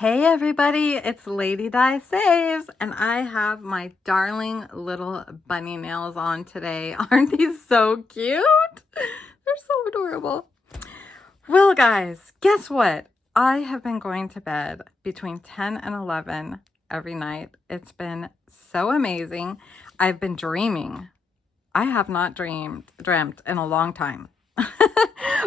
Hey everybody, it's Lady Di Saves, and I have my darling little bunny nails on today. Aren't these so cute? They're so adorable. Well guys, guess what? I have been going to bed between 10 and 11 every night. It's been so amazing. I've been dreaming. I have not dreamt in a long time.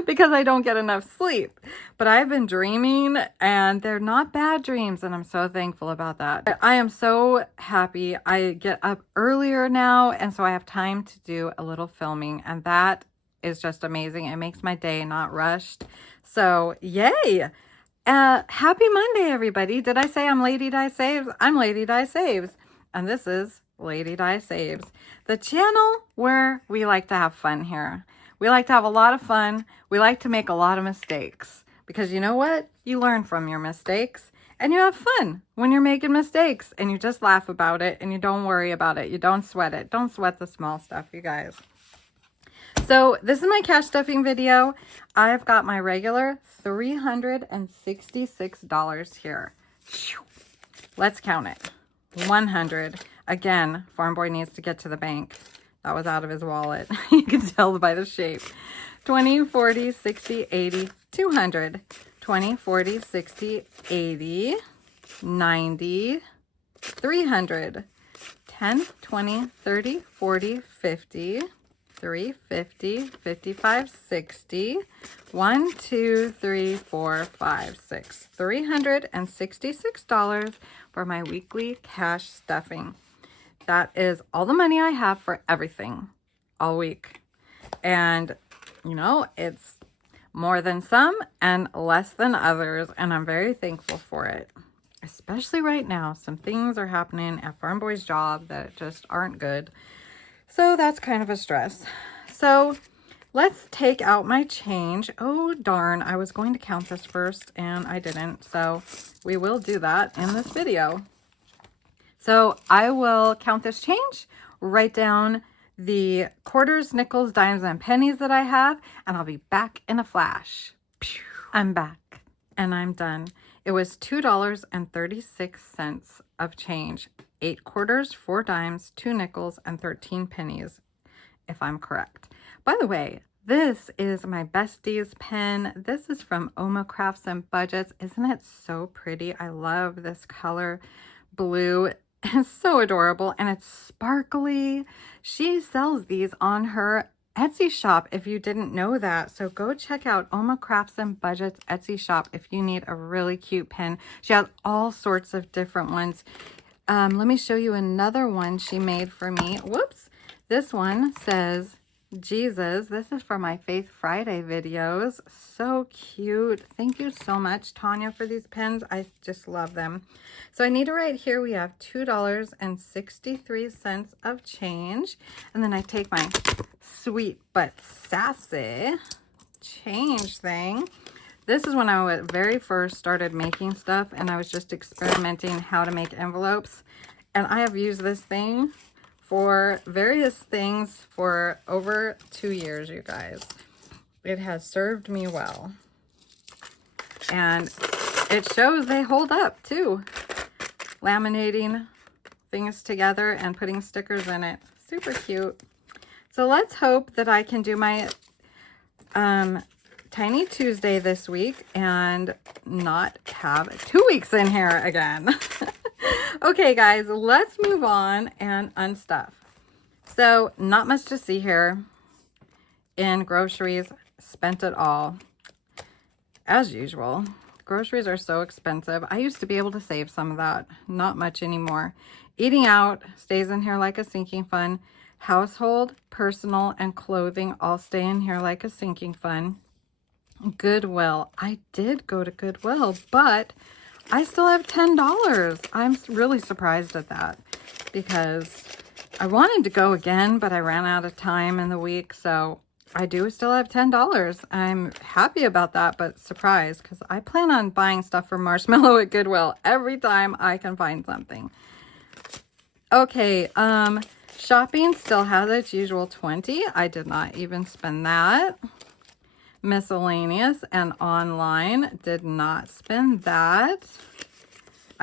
Because I don't get enough sleep. But I've been dreaming and they're not bad dreams, and I'm so thankful about that. I am so happy. I get up earlier now, and so I have time to do a little filming, and that is just amazing. It makes my day not rushed. So yay! Happy Monday, everybody. Did I say I'm Lady Di Saves? I'm Lady Di Saves, and this is Lady Di Saves, the channel where we like to have fun here. We like to have a lot of fun. We like to make a lot of mistakes because you know what? You learn from your mistakes and you have fun when you're making mistakes, and you just laugh about it and you don't worry about it. You don't sweat it. Don't sweat the small stuff, you guys. So this is my cash stuffing video. I've got my regular $366 here. Let's count it. 100. Again, Farm Boy needs to get to the bank. That was out of his wallet. You can tell by the shape. 20, 40, 60, 80, 200. 20, 40, 60, 80, 90, 300. 10, 20, 30, 40, 50, 350, 55, 60. 1, 2, 3, 4, 5, 6. $366 for my weekly cash stuffing. That is all the money I have for everything all week. And, you know, it's more than some and less than others. And I'm very thankful for it. Especially right now. Some things are happening at Farm Boy's job that just aren't good. So that's kind of a stress. So let's take out my change. Oh, darn. I was going to count this first and I didn't. So we will do that in this video. So I will count this change, write down the quarters, nickels, dimes, and pennies that I have, and I'll be back in a flash. I'm back and I'm done. It was $2.36 of change. 8 quarters, 4 dimes, 2 nickels, and 13 pennies, if I'm correct. By the way, this is my besties pen. This is from Oma Crafts and Budgets. Isn't it so pretty? I love this color blue. It's so adorable, and it's sparkly. She sells these on her Etsy shop, if you didn't know that. So go check out Oma Crafts and Budgets Etsy shop if you need a really cute pen. She has all sorts of different ones. Let me show you another one she made for me. Whoops. This one says Jesus. This is for my Faith Friday videos. So cute. Thank you so much, Tanya, for these pens. I just love them. So I need to write here we have $2.63 of change. And then I take my sweet but sassy change thing. This is when I very first started making stuff, and I was just experimenting how to make envelopes. And I have used this thing for various things for over 2 years, you guys. It has served me well. And it shows they hold up too. Laminating things together and putting stickers in it. Super cute. So let's hope that I can do my Tiny Tuesday this week and not have 2 weeks in here again. Okay, guys, let's move on and unstuff. So not much to see here. In groceries, spent it all. As usual, groceries are so expensive. I used to be able to save some of that. Not much anymore. Eating out stays in here like a sinking fund. Household, personal, and clothing all stay in here like a sinking fund. Goodwill. I did go to Goodwill, but I still have $10. I'm really surprised at that because I wanted to go again, but I ran out of time in the week. So I do still have $10. I'm happy about that, but surprised because I plan on buying stuff from Marshmallow at Goodwill every time I can find something. Okay, shopping still has its usual 20. I did not even spend that. Miscellaneous and online, did not spend that.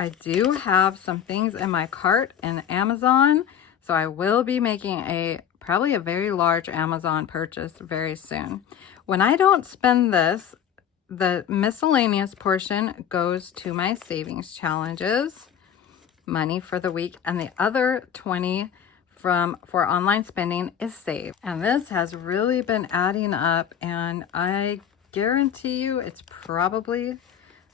I do have some things in my cart in Amazon, so I will be making probably a very large Amazon purchase very soon. When I don't spend this, the miscellaneous portion goes to my savings challenges, money for the week, and the other 20 for online spending is saved. And this has really been adding up, and I guarantee you it's probably,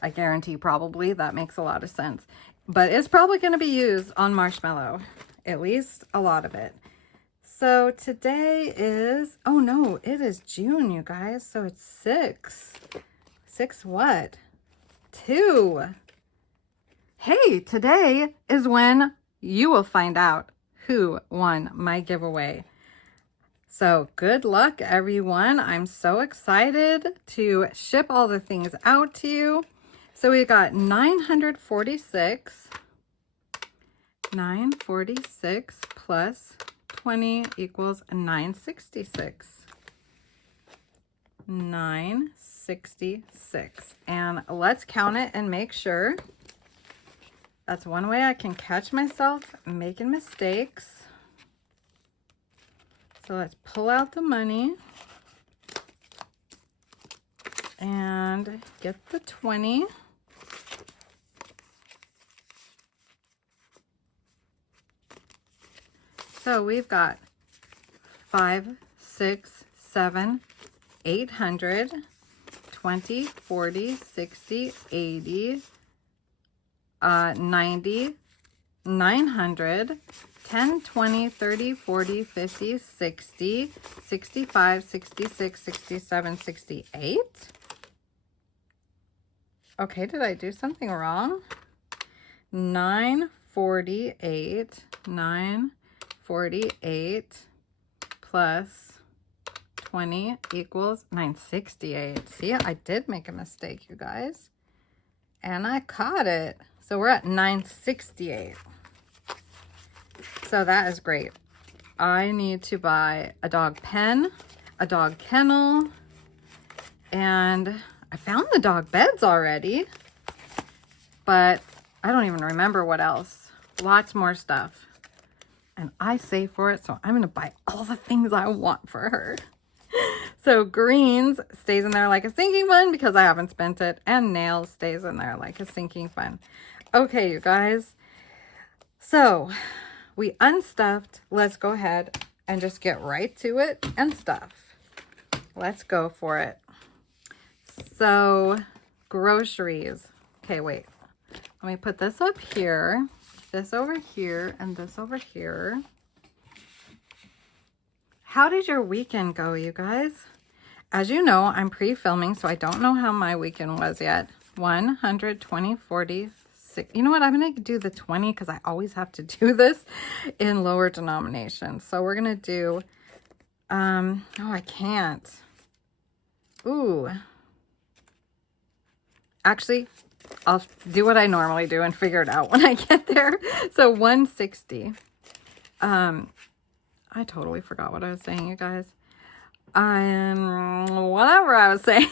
that makes a lot of sense, but it's probably going to be used on marshmallow, at least a lot of it. So today is, oh no, it is June, you guys. So it's 6 what? 2. Hey, today is when you will find out who won my giveaway. So good luck, everyone. I'm so excited to ship all the things out to you. So we got 946. 946 plus 20 equals 966. 966. And let's count it and make sure. That's one way I can catch myself making mistakes. So let's pull out the money and get the 20. So we've got 5, 6, 7, 800, 20, 40, 60, 80, 90, 900, 10, 20, 30, 40, 50, 60, 65, 66, 67, 68. Okay, did I do something wrong? 948, 948 plus 20 equals 968. See, I did make a mistake, you guys. And I caught it. So we're at 968. So that is great. I need to buy a dog pen, a dog kennel, and I found the dog beds already, but I don't even remember what else. Lots more stuff. And I save for it, so I'm going to buy all the things I want for her. So greens stays in there like a sinking fund because I haven't spent it, and nails stays in there like a sinking fund. Okay, you guys. So we unstuffed. Let's go ahead and just get right to it and stuff. Let's go for it. So groceries. Okay, wait. Let me put this up here, this over here, and this over here. How did your weekend go, you guys? As you know, I'm pre-filming, so I don't know how my weekend was yet. 120, 40, 60. You know what? I'm going to do the 20 because I always have to do this in lower denominations. So we're going to do, oh, I can't. Ooh. Actually, I'll do what I normally do and figure it out when I get there. So 160. I totally forgot what I was saying, you guys. Whatever I was saying.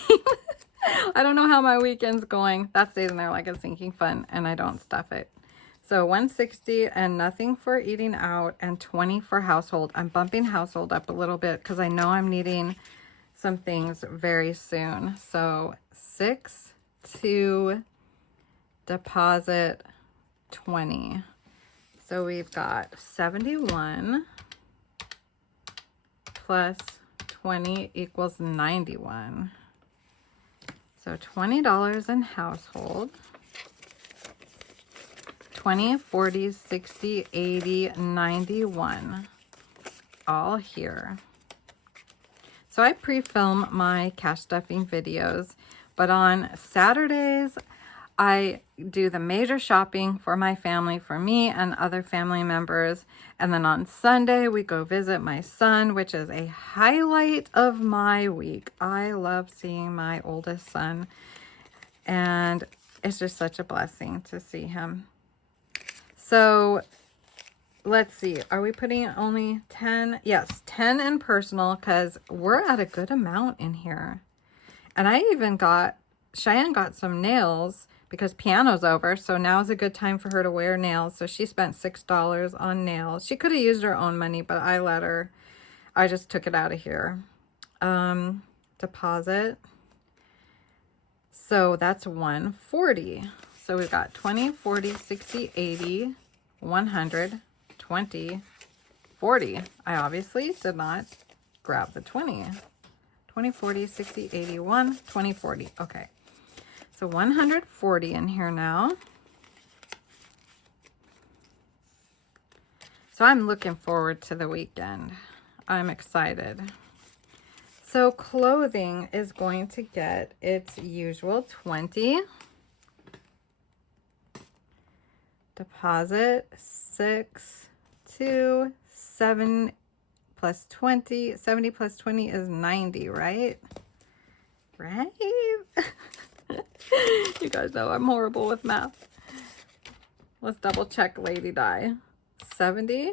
I don't know how my weekend's going. That stays in there like a sinking fund, and I don't stuff it. So 160 and nothing for eating out, and 20 for household. I'm bumping household up a little bit because I know I'm needing some things very soon. So 6 to deposit 20. So we've got 71 plus 20 equals 91. So $20 in household. 20, 40, 60, 80, 91. All here. So I pre-film my cash stuffing videos, but on Saturdays, I do the major shopping for my family, for me and other family members. And then on Sunday, we go visit my son, which is a highlight of my week. I love seeing my oldest son, and it's just such a blessing to see him. So let's see. Are we putting only 10? Yes, 10 in personal because we're at a good amount in here. And I even got, Cheyenne got some nails because piano's over. So now is a good time for her to wear nails. So she spent $6 on nails. She could have used her own money, but I let her. I just took it out of here. Deposit. So that's $140. So we've got 20, 40, 60, 80, 100, 20, 40. I obviously did not grab the 20. 20, 40, 60, 81, 20, 40. Okay. So 140 in here now. So I'm looking forward to the weekend. I'm excited. So clothing is going to get its usual 20. Deposit 6, 2, 7 plus 20. 70 plus 20 is 90, right? Right? You guys know I'm horrible with math. Let's double check Lady Die. 70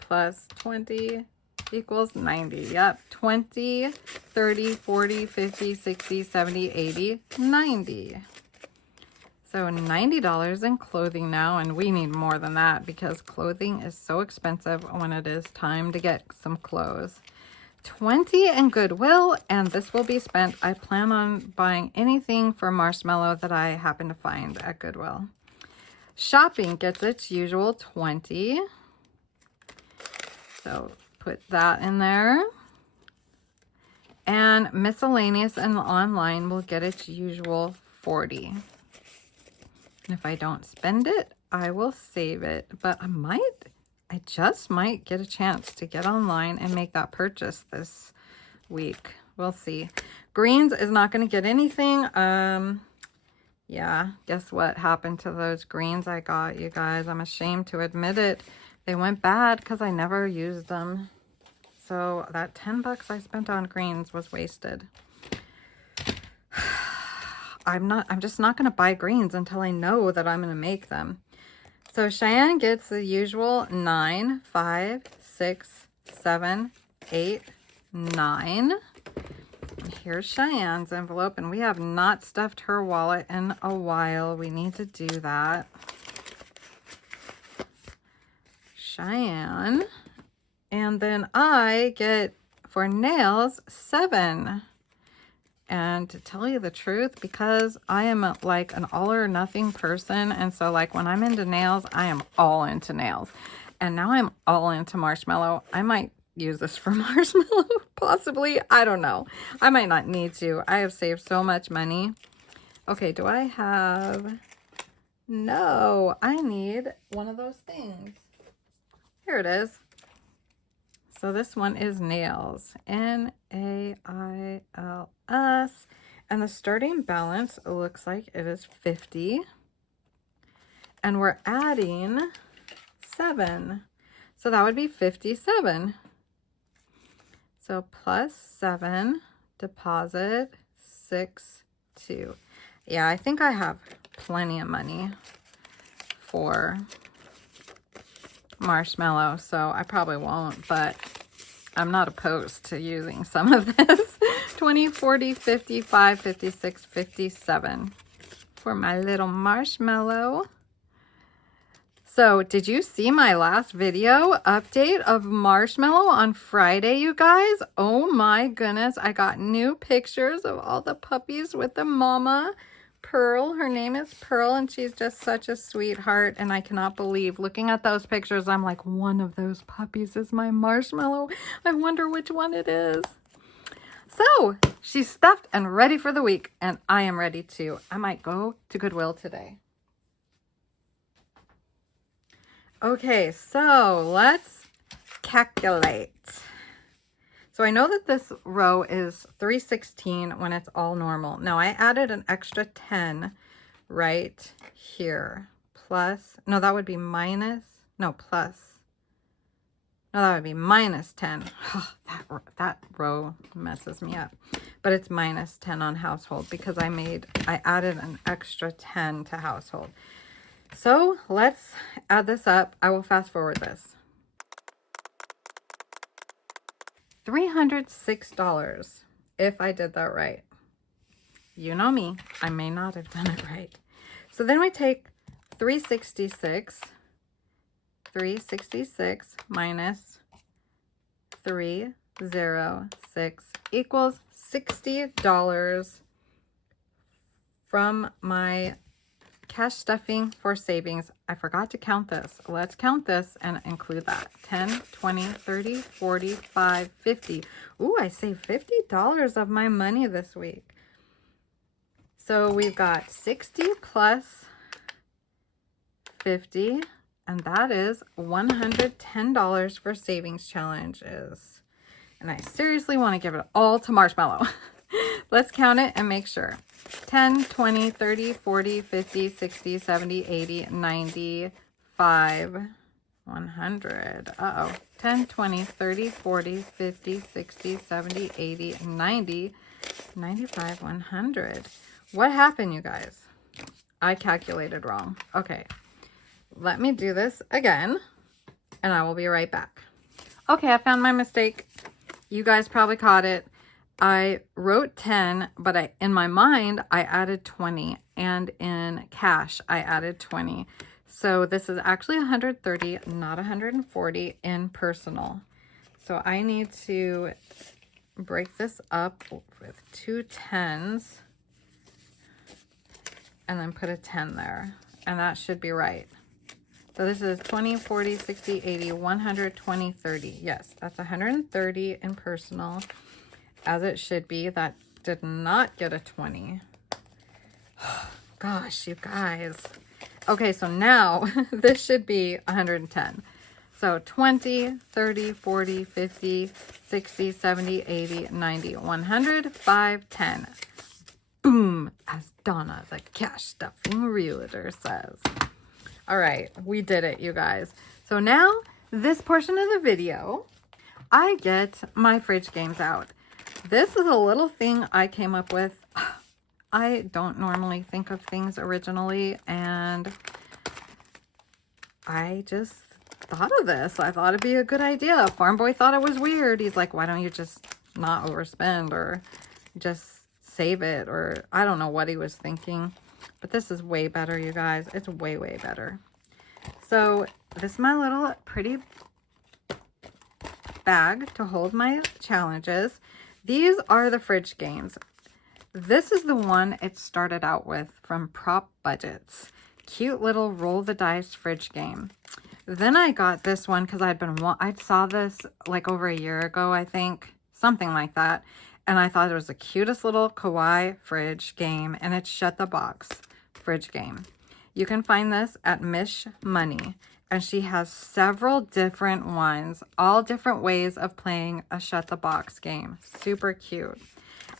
plus 20 equals 90. Yep. 20, 30, 40, 50, 60, 70, 80, 90. So $90 in clothing now, and we need more than that because clothing is so expensive when it is time to get some clothes. 20 in Goodwill, and this will be spent. I plan on buying anything for Marshmallow that I happen to find at Goodwill. Shopping gets its usual 20. So put that in there. And miscellaneous and online will get its usual 40. And if I don't spend it, I will save it. But I just might get a chance to get online and make that purchase this week. We'll see. Greens is not going to get anything. Yeah, guess what happened to those greens I got, you guys? I'm ashamed to admit it. They went bad because I never used them. So that 10 bucks I spent on greens was wasted. I'm just not going to buy greens until I know that I'm going to make them. So Cheyenne gets the usual 9, 5, 6, 7, 8, 9. And here's Cheyenne's envelope, and we have not stuffed her wallet in a while. We need to do that. Cheyenne. And then I get, for nails, 7. And to tell you the truth, because I am like an all or nothing person, and so like when I'm into nails, I am all into nails. And now I'm all into Marshmallow. I might use this for Marshmallow, possibly. I don't know. I might not need to. I have saved so much money. Okay, do I have... No, I need one of those things. Here it is. So this one is nails, Nails, and the starting balance looks like it is 50, and we're adding 7, so that would be 57. So plus 7, deposit 6, 2. Yeah, I think I have plenty of money for Marshmallow, so I probably won't, but I'm not opposed to using some of this. 20, 40, 55, 56, 57 for my little Marshmallow. So did you see my last video update of Marshmallow on Friday, you guys? Oh my goodness, I got new pictures of all the puppies with the mama. Pearl, her name is Pearl, and she's just such a sweetheart, and I cannot believe looking at those pictures, I'm like, one of those puppies is my Marshmallow. I wonder which one it is. So she's stuffed and ready for the week, and I am ready too. I might go to Goodwill today. Okay, so let's calculate. So I know that this row is 316 when it's all normal. Now I added an extra 10 right here. Plus, no, that would be minus, no, plus. No, that would be minus 10. Oh, that row messes me up. But it's minus 10 on household because I added an extra 10 to household. So let's add this up. I will fast forward this. $306 if I did that right. You know me, I may not have done it right. So then we take 366 minus 306 equals $60 from my cash stuffing for savings. I forgot to count this. Let's count this and include that. 10, 20, 30, 45, 50. Ooh, I saved $50 of my money this week. So we've got 60 plus 50, and that is $110 for savings challenges. And I seriously want to give it all to Marshmallow. Let's count it and make sure. 10, 20, 30, 40, 50, 60, 70, 80, 95, 100. Uh-oh. 10, 20, 30, 40, 50, 60, 70, 80, 90, 95, 100. What happened, you guys? I calculated wrong. Okay. Let me do this again, and I will be right back. Okay, I found my mistake. You guys probably caught it. I wrote 10, but in my mind, I added 20, and in cash, I added 20. So this is actually 130, not 140 in personal. So I need to break this up with 2 10s, and then put a 10 there, and that should be right. So this is 20, 40, 60, 80, 100, 20, 30. Yes, that's 130 in personal, as it should be. That did not get a 20. Gosh, you guys. Okay, so now this should be 110. So 20, 30, 40, 50, 60, 70, 80, 90, 100, 5, 10. Boom, as Donna, the cash stuffing realtor, says. All right, we did it, you guys. So now, this portion of the video, I get my fridge games out. This is a little thing I came up with. I don't normally think of things originally, and I just thought of this. I thought it'd be a good idea. Farm Boy thought it was weird. He's like, why don't you just not overspend or just save it? Or I don't know what he was thinking. But this is way better, you guys. It's way, way better. So this is my little pretty bag to hold my challenges. These are the fridge games. This is the one it started out with from Prop Budgets. Cute little roll the dice fridge game. Then I got this one because I saw this like over a year ago, I think. Something like that. And I thought it was the cutest little KAWAII fridge game. And it's Shut the Box fridge game. You can find this at Mish Money. And she has several different ones. All different ways of playing a Shut the Box game. Super cute.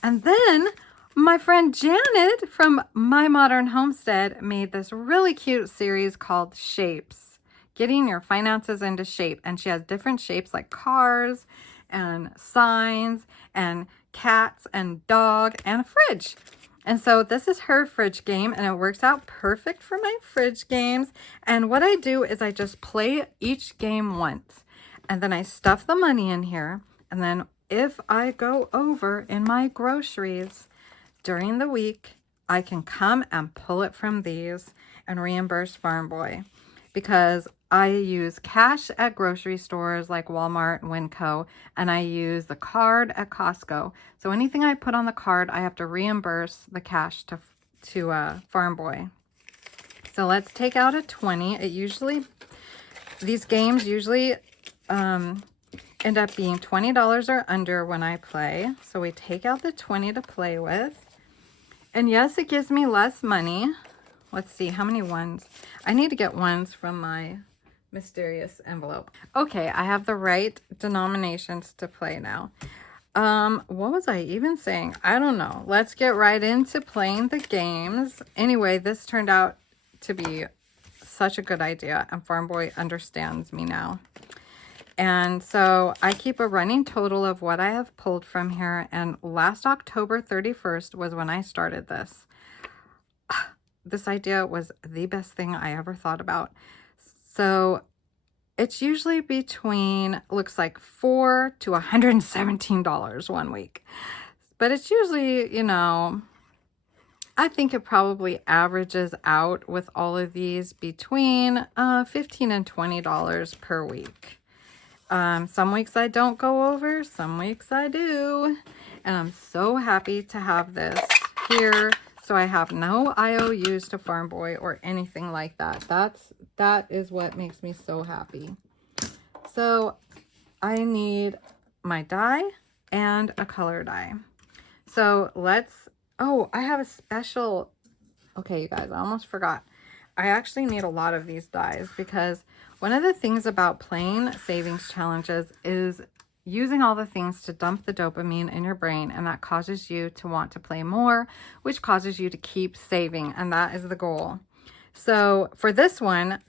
And then my friend Janet from My Modern Homestead made this really cute series called Shapes. Getting your finances into shape. And she has different shapes like cars and signs and cats and dog and a fridge. And so this is her fridge game, and it works out perfect for my fridge games. And what I do is I just play each game once, and then I stuff the money in here. And then if I go over in my groceries during the week, I can come and pull it from these and reimburse Farm Boy, because I use cash at grocery stores like Walmart and Winco, and I use the card at Costco. So anything I put on the card, I have to reimburse the cash to Farm Boy. So let's take out a 20. These games usually end up being $20 or under when I play. So we take out the 20 to play with. And yes, it gives me less money. Let's see, how many ones? I need to get ones from my mysterious envelope. Okay, I have the right denominations to play now. What was I even saying? I don't know. Let's get right into playing the games. Anyway, this turned out to be such a good idea, and Farm Boy understands me now. And so I keep a running total of what I have pulled from here, and last October 31st was when I started this. This idea was the best thing I ever thought about. So it's usually between, looks like $4 to $117 one week. But it's usually, you know, I think it probably averages out with all of these between $15 and $20 per week. Some weeks I don't go over, some weeks I do. And I'm so happy to have this here. So I have no IOUs to Farm Boy or anything like that. That is what makes me so happy. So I need my die and a color die. So let's, oh, I have a special, okay, you guys, I almost forgot. I actually need a lot of these dies because one of the things about playing savings challenges is using all the things to dump the dopamine in your brain, and that causes you to want to play more, which causes you to keep saving, and that is the goal. So for this one,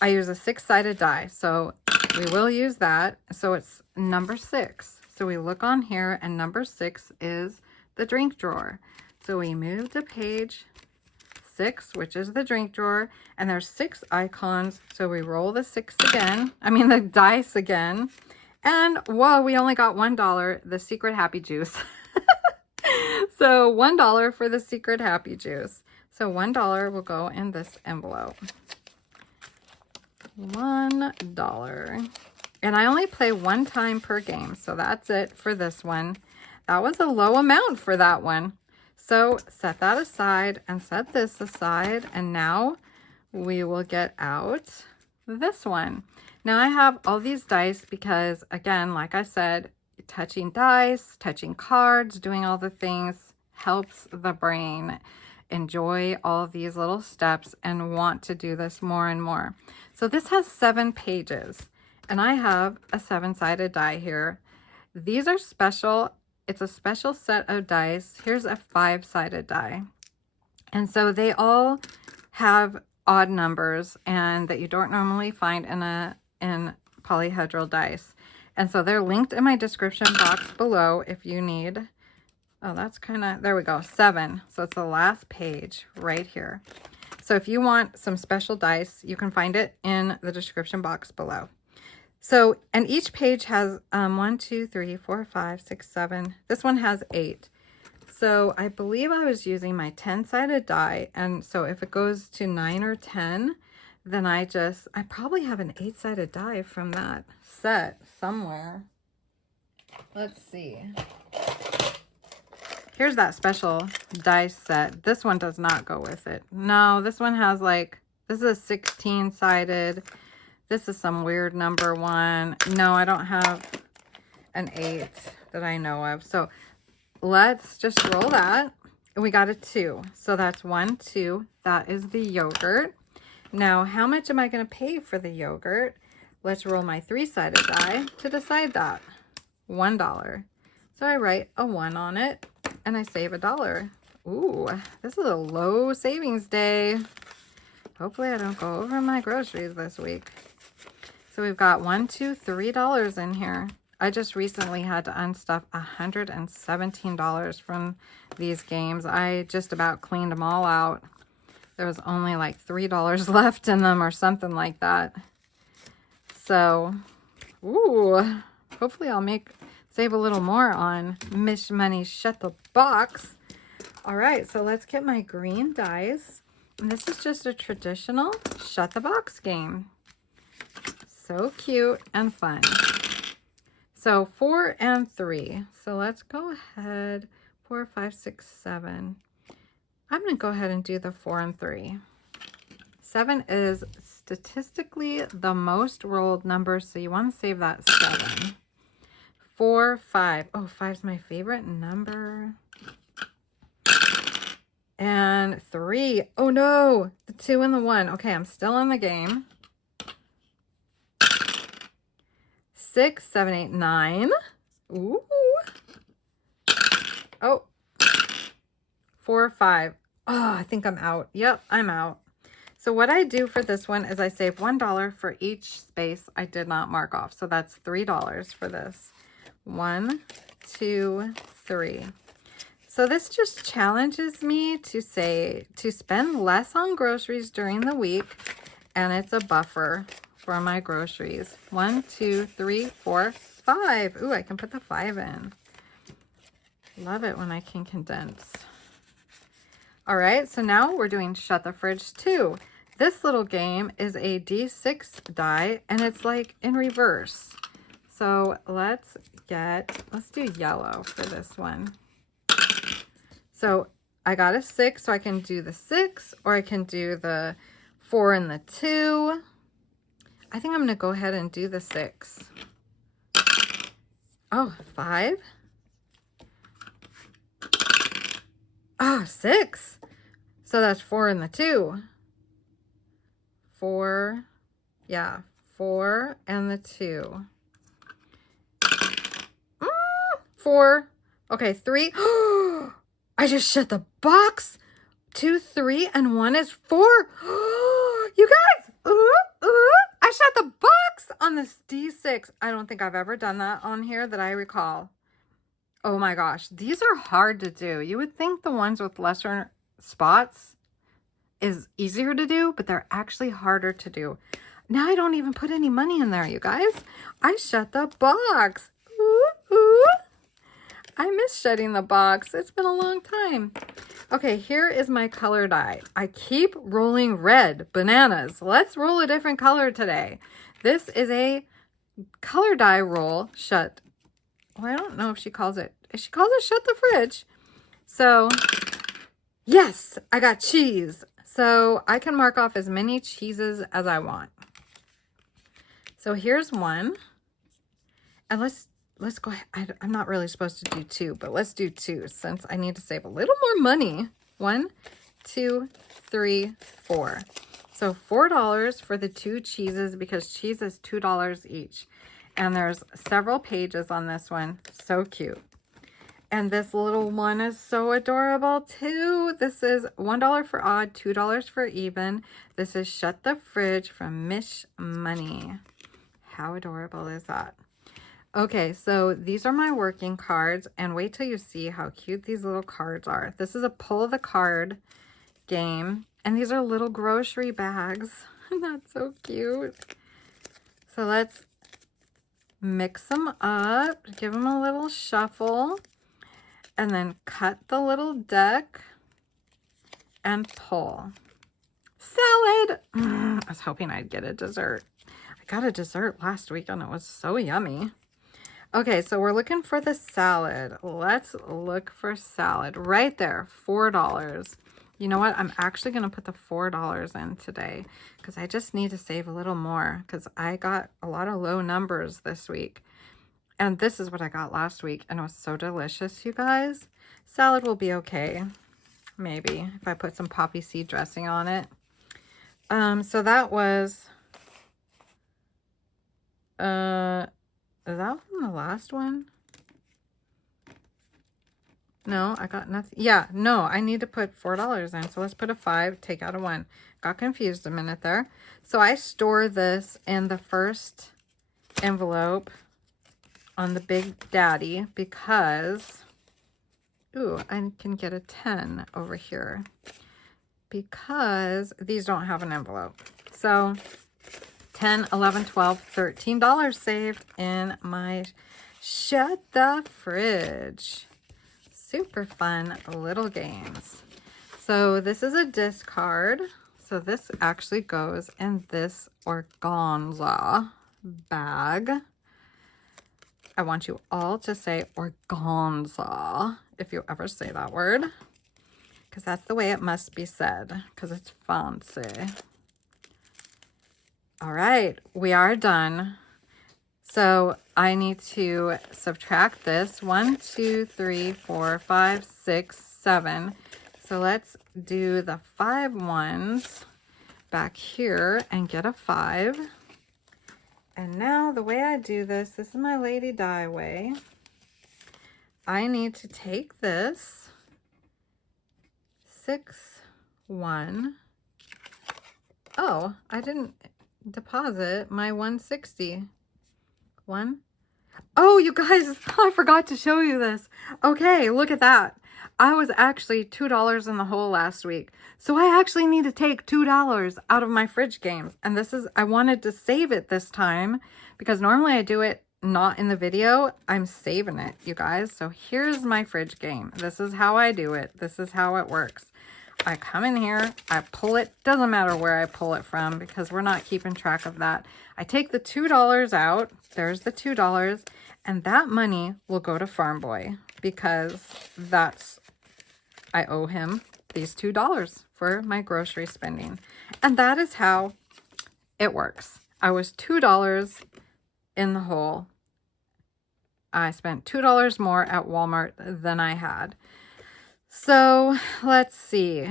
I use a 6-sided die, so we will use that. So it's number 6. So we look on here, and number 6 is the drink drawer. So we move to page 6, which is the drink drawer, and there's 6 icons. So we roll the 6 again, the dice again. And whoa, we only got $1, the secret happy juice. So $1 for the secret happy juice. So $1 will go in this envelope. $1. And I only play 1 time per game. So that's it for this one. That was a low amount for that one. So set that aside and set this aside. And now we will get out this one. Now I have all these dice because, again, like I said, touching dice, touching cards, doing all the things helps the brain enjoy all of these little steps and want to do this more and more. So this has 7 pages, and I have a 7-sided die here. These are special. It's a special set of dice. Here's a 5-sided die. And so they all have odd numbers and that you don't normally find in polyhedral dice. And so they're linked in my description box below if you need. Oh, that's there we go, 7. So it's the last page right here. So if you want some special dice, you can find it in the description box below. So, and each page has 1, 2, 3, 4, 5, 6, 7. This one has 8. So I believe I was using my 10-sided die. And so if it goes to 9 or 10, then I probably have an 8-sided die from that set somewhere. Let's see. Here's that special dice set. This one does not go with it. No, this one has this is a 16-sided. This is some weird number one. No, I don't have an 8 that I know of. So let's just roll that. We got a 2. So that's 1, 2. That is the yogurt. Now, how much am I going to pay for the yogurt? Let's roll my 3-sided die to decide that. $1. So I write a 1 on it and I save $1. Ooh, this is a low savings day. Hopefully I don't go over my groceries this week. So we've got $1, $2, $3 in here. I just recently had to unstuff $117 from these games. I just about cleaned them all out. There was only like $3 left in them or something like that. So, ooh, hopefully I'll save a little more on Mish Money Shut the Box. All right, so let's get my green dice. And this is just a traditional Shut the Box game. So cute and fun. So 4 and 3. So let's go ahead. 4, 5, 6, 7. I'm going to go ahead and do the 4 and 3. 7 is statistically the most rolled number, so you want to save that 7. 4, 5. Oh, 5 is my favorite number. And 3. Oh no, the 2 and the 1. Okay, I'm still in the game. 6, 7, 8, 9. Ooh. Oh. 4, 5. Oh, I think I'm out. Yep, I'm out. So what I do for this one is I save $1 for each space I did not mark off. So that's $3 for this. 1, 2, 3. So this just challenges me to spend less on groceries during the week, and it's a buffer for my groceries. 1, 2, 3, 4, 5. Ooh, I can put the 5 in. Love it when I can condense. All right, so now we're doing Shut the Fridge 2. This little game is a D6 die, and it's like in reverse. So let's do yellow for this one. So I got a 6, so I can do the 6, or I can do the 4 and the 2. I think I'm going to go ahead and do the 6. Oh, 5. Oh, 6. So that's 4 and the 2. 4. Yeah, 4 and the 2. 4. Okay, 3. I just shut the box. 2, 3, and 1 is 4. You guys, I shut the box on this D6. I don't think I've ever done that on here that I recall. Oh my gosh, these are hard to do. You would think the ones with lesser spots is easier to do, but they're actually harder to do. Now I don't even put any money in there, you guys. I shut the box. I miss shutting the box. It's been a long time. Okay, here is my color die. I keep rolling red bananas. Let's roll a different color today. This is a color die roll shut. Well, I don't know if she calls it. She calls it Shut the Fridge. So, yes, I got cheese. So I can mark off as many cheeses as I So here's one. And let's go ahead. I'm not really supposed to do 2, but let's do 2 since I need to save a little more money. 1, 2, 3, 4. So $4 for the 2 cheeses because cheese is $2 each. And there's several pages on this one. So cute. And this little one is so adorable too. This is $1 for odd, $2 for even. This is Shut the Fridge from Mish Money. How adorable is that? Okay, so these are my working cards, and wait till you see how cute these little cards are. This is a pull the card game, and these are little grocery bags. That's so cute. So let's mix them up, give them a little shuffle, and then cut the little deck and pull. Salad! I was hoping I'd get a dessert. I got a dessert last week and it was so yummy. Okay, so we're looking for the salad. Let's look for salad. Right there, $4. You know what? I'm actually going to put the $4 in today because I just need to save a little more because I got a lot of low numbers this week. And this is what I got last week, and it was so delicious, you guys. Salad will be okay, maybe, if I put some poppy seed dressing on it. So that was... is that from the last one? No, I got nothing. Yeah, no, I need to put $4 in. So let's put a 5, take out a 1. Got confused a minute there. So I store this in the first envelope on the Big Daddy because, ooh, I can get a 10 over here because these don't have an envelope. So 10, 11, 12, $13 saved in my Shut the Fridge. Super fun little games. So this is a discard. So this actually goes in this organza bag. I want you all to say organza if you ever say that word, because that's the way it must be said, because it's fancy. All right, we are done. So I need to subtract this. 1, 2, 3, 4, 5, 6, 7. So let's do the 5 ones back here and get a 5. And now the way I do this, this is my Lady Die way. I need to take this 6, 1. Oh, I didn't deposit my 160. 1. Oh, you guys, I forgot to show you this. Okay, look at that. I was actually $2 in the hole last week. So I actually need to take $2 out of my fridge games. And this is, I wanted to save it this time because normally I do it not in the video. I'm saving it, you guys. So here's my fridge game. This is how I do it. This is how it works. I come in here, I pull it, doesn't matter where I pull it from because we're not keeping track of that. I take the $2 out, there's the $2, and that money will go to Farm Boy because I owe him these $2 for my grocery spending. And that is how it works. I was $2 in the hole. I spent $2 more at Walmart than I had. So let's see.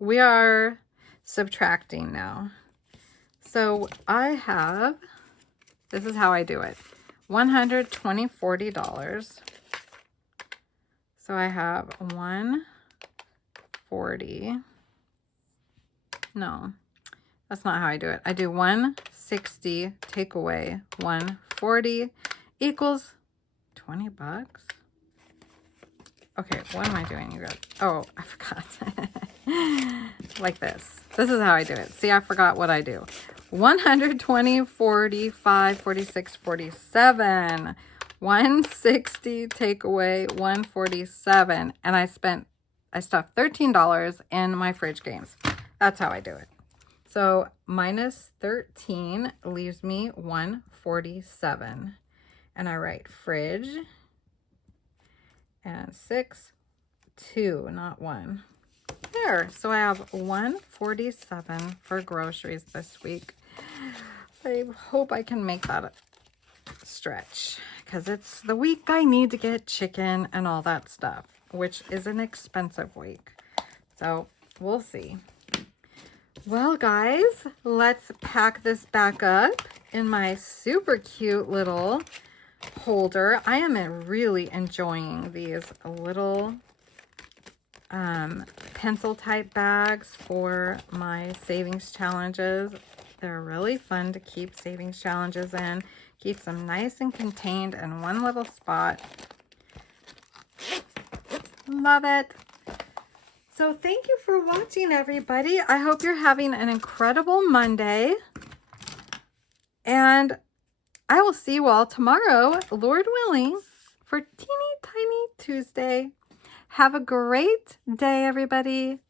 We are subtracting now. So I have, this is how I do it. $140. So I have 140. No, that's not how I do it. I do 160 take away 140 equals 20 bucks. Okay, what am I doing, you guys? Oh, I forgot. Like this. This is how I do it. See, I forgot what I do. 120, 45, 46, 47. 160 take away 147. And I stuffed $13 in my fridge games. That's how I do it. So minus 13 leaves me 147. And I write fridge and 6, 2, not 1. There. So I have 147 for groceries this week. I hope I can make that a stretch because it's the week I need to get chicken and all that stuff, which is an expensive week. So we'll see. Well, guys, let's pack this back up in my super cute little holder. I am really enjoying these little pencil type bags for my savings challenges. They're really fun to keep savings challenges in. Keeps them nice and contained in one little spot. Love it. So thank you for watching, everybody. I hope you're having an incredible Monday. And I will see you all tomorrow, Lord willing, for Teeny Tiny Tuesday. Have a great day, everybody.